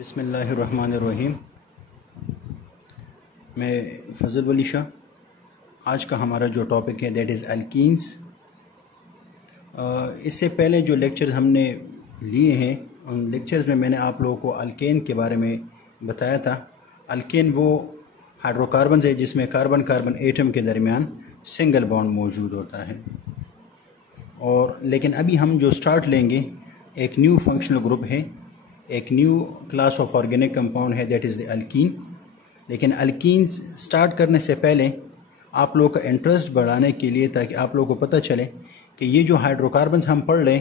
बिस्मिल्लाहिर्रहमानिर्रहीम। मैं फजल वली शाह। आज का हमारा जो टॉपिक है दैट इज़ अल्कीन्स। इससे पहले जो लेक्चर्स हमने लिए हैं उन लेक्चर्स में मैंने आप लोगों को अल्केन के बारे में बताया था। अल्केन वो हाइड्रोकार्बन है जिसमें कार्बन कार्बन एटम के दरमियान सिंगल बॉन्ड मौजूद होता है। और लेकिन अभी हम जो स्टार्ट लेंगे एक न्यू फंक्शनल ग्रुप है, एक new class of organic compound है दैट इज़ द अल्कीन। लेकिन अल्कीन्स स्टार्ट करने से पहले आप लोगों का इंटरेस्ट बढ़ाने के लिए, ताकि आप लोगों को पता चले कि ये जो हाइड्रोकार्बन्स हम पढ़ रहे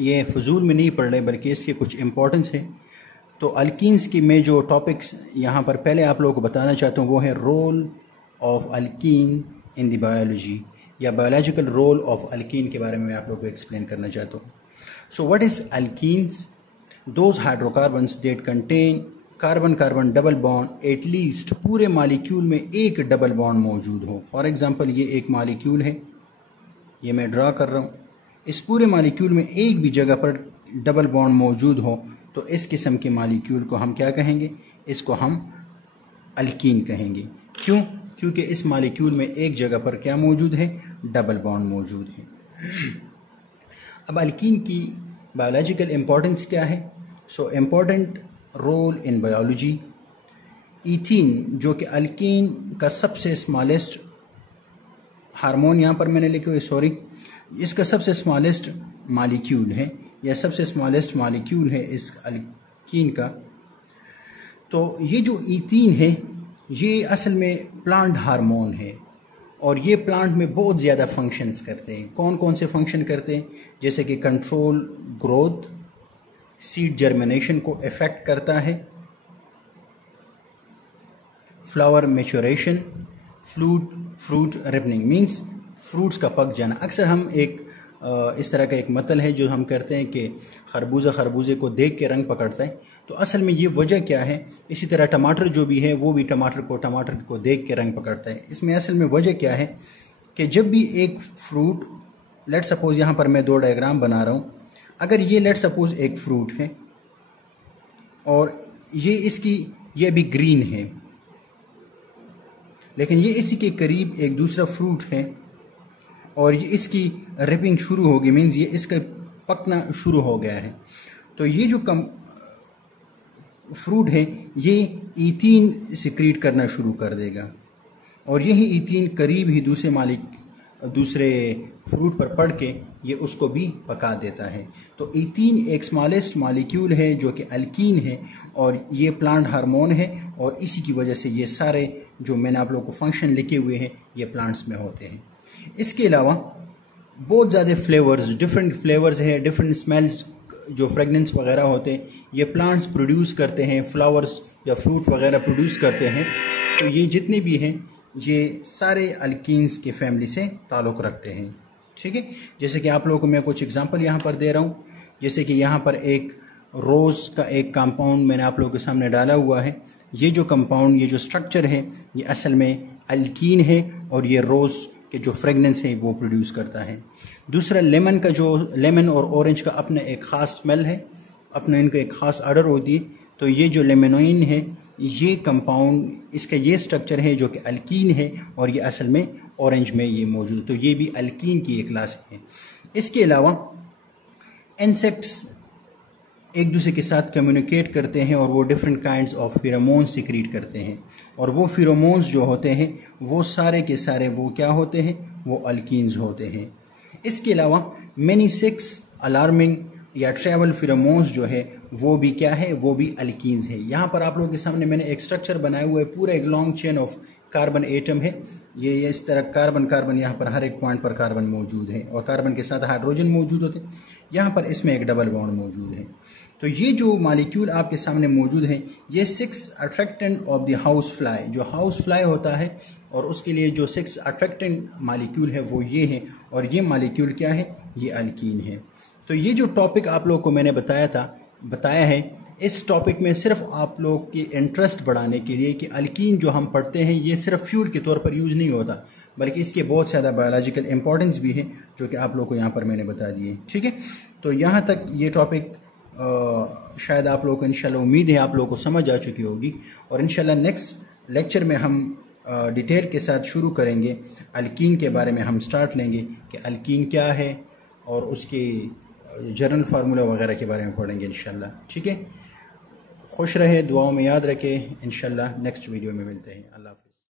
ये फजूल में नहीं पढ़ रहे बल्कि इसके कुछ इंपॉर्टेंस है। तो अल्कीन्स की मैं जो टॉपिक्स यहाँ पर पहले आप लोगों को बताना चाहता हूँ वो है role of alkene in the biology, या बायोलॉजिकल रोल ऑफ अल्कीन के बारे में मैं आप लोगों को एक्सप्लेन करना चाहता हूँ। So what is alkenes? Those hydrocarbons that contain carbon carbon double bond at least पूरे मालिक्यूल में एक डबल बॉन्ड मौजूद हो। फॉर एग्ज़ाम्पल ये एक मालिक्यूल है, ये मैं ड्रा कर रहा हूँ। इस पूरे मालिक्यूल में एक भी जगह पर डबल बॉन्ड मौजूद हो तो इस किस्म के मालिक्यूल को हम क्या कहेंगे? इसको हम अल्कीन कहेंगे। क्यों? क्योंकि इस मालिक्यूल में एक जगह पर क्या मौजूद है? डबल बॉन्ड मौजूद है। अब अल्कीन की बायोलॉजिकल इम्पोर्टेंस क्या है? So important role in biology. Ethene जो कि अल्कीन का सबसे स्मॉलेस्ट हार्मोन, यहाँ पर मैंने लिखे हुए सॉरी, इसका सबसे स्मॉलेस्ट मालिक्यूल है या सबसे स्मॉलेस्ट मालिक्यूल है इस अल्कीन का। तो ये जो ईथीन है ये असल में प्लांट हार्मोन है और ये प्लांट में बहुत ज़्यादा फंक्शंस करते हैं। कौन कौन से फंक्शन करते हैं? जैसे कि कंट्रोल ग्रोथ, सीड जर्मिनेशन को इफ़ेक्ट करता है, flower maturation, fruit ripening means fruits का पक जाना। अक्सर हम एक इस तरह का एक मतल है जो हम करते हैं कि खरबूजा खरबूजे को देख के रंग पकड़ता है। तो असल में ये वजह क्या है? इसी तरह टमाटर जो भी है वो भी टमाटर को देख के रंग पकड़ता है। इसमें असल में वजह क्या है कि जब भी एक फ्रूट, लेट सपोज़ यहाँ पर मैं दो डायग्राम बना रहा हूँ, अगर ये लेट सपोज़ एक फ्रूट है और ये अभी ग्रीन है, लेकिन ये इसी के करीब एक दूसरा फ्रूट है और ये इसकी रिपिंग शुरू होगी, मीन्स ये इसका पकना शुरू हो गया है। तो ये जो फ्रूट है ये ईथीन सिक्रीट करना शुरू कर देगा और यही ईथीन करीब ही दूसरे फ्रूट पर पड़ के ये उसको भी पका देता है। तो ईथीन एक स्मॉलेस्ट मॉलिक्यूल है जो कि अल्कीन है और ये प्लांट हार्मोन है और इसी की वजह से ये सारे जो मैंने आप लोगों को फंक्शन लिखे हुए हैं ये प्लांट्स में होते हैं। इसके अलावा बहुत ज़्यादा फ्लेवर्स, डिफरेंट फ्लेवर्स है, डिफरेंट स्मेल्स जो फ्रेगनेंस वगैरह होते हैं ये प्लांट्स प्रोड्यूस करते हैं, फ्लावर्स या फ्रूट वगैरह प्रोड्यूस करते हैं। तो ये जितने भी हैं ये सारे अल्कीन्स के फैमिली से ताल्लुक़ रखते हैं। ठीक है, जैसे कि आप लोगों को मैं कुछ एग्जांपल यहाँ पर दे रहा हूँ। जैसे कि यहाँ पर एक रोज़ का एक कंपाउंड मैंने आप लोगों के सामने डाला हुआ है। ये जो कंपाउंड, ये जो स्ट्रक्चर है ये असल में अल्कीन है और ये रोज़ के जो फ्रेगनेंस है वो प्रोड्यूस करता है। दूसरा लेमन का, जो लेमन और ऑरेंज का अपना एक ख़ास स्मेल है, अपना इनका एक ख़ास ऑर्डर होती है। तो ये जो लेमनोइन है ये कंपाउंड, इसका ये स्ट्रक्चर है जो कि अल्कीन है और ये असल में ऑरेंज में ये मौजूद, तो ये भी अल्कीन की एक क्लास है। इसके अलावा इंसेक्ट्स एक दूसरे के साथ कम्युनिकेट करते हैं और वो different kinds of pheromones secrete करते हैं और वो फेरोमोन्स जो होते हैं वो सारे के सारे वो क्या होते हैं? वो अल्कीन्स होते हैं। इसके अलावा मैनी सेक्स अलार्मिंग या ट्रैवल फेरोमोन्स जो है वो भी क्या है? वो भी अल्कीन्स है। यहाँ पर आप लोगों के सामने मैंने एक स्ट्रक्चर बनाया हुआ है, पूरा एक long chain of carbon atom है। ये इस तरह कार्बन कार्बन यहाँ पर हर एक पॉइंट पर कार्बन मौजूद है और कार्बन के साथ हाइड्रोजन मौजूद होते हैं। यहाँ पर इसमें एक डबल बॉन्ड मौजूद है। तो ये जो मालिक्यूल आपके सामने मौजूद है ये 6 attractant of the house fly, जो हाउस फ्लाई होता है और उसके लिए जो 6 अट्रैक्टेंट मालिक्यूल है वो ये है और ये मालिक्यूल क्या है? ये अल्कीन है। तो ये जो टॉपिक आप लोग को मैंने बताया है, इस टॉपिक में सिर्फ आप लोग की इंटरेस्ट बढ़ाने के लिए कि अल्कीन जो हम पढ़ते हैं ये सिर्फ फ्यूल के तौर पर यूज़ नहीं होता बल्कि इसके बहुत ज़्यादा बायोलॉजिकल इंपॉर्टेंस भी है जो कि आप लोग को यहाँ पर मैंने बता दिए। ठीक है, तो यहाँ तक ये टॉपिक शायद आप लोगों को इंशाल्लाह उम्मीद है आप लोगों को समझ आ चुकी होगी। और इंशाल्लाह नेक्स्ट लेक्चर में हम डिटेल के साथ शुरू करेंगे। अल्कीन के बारे में हम स्टार्ट लेंगे कि अल्कीन क्या है और उसके जनरल फार्मूला वगैरह के बारे में पढ़ेंगे इंशाल्लाह। ठीक है, खुश रहे, दुआओं में याद रखें। इंशाल्लाह नेक्स्ट वीडियो में मिलते हैं। अल्लाह हाफ़िज़।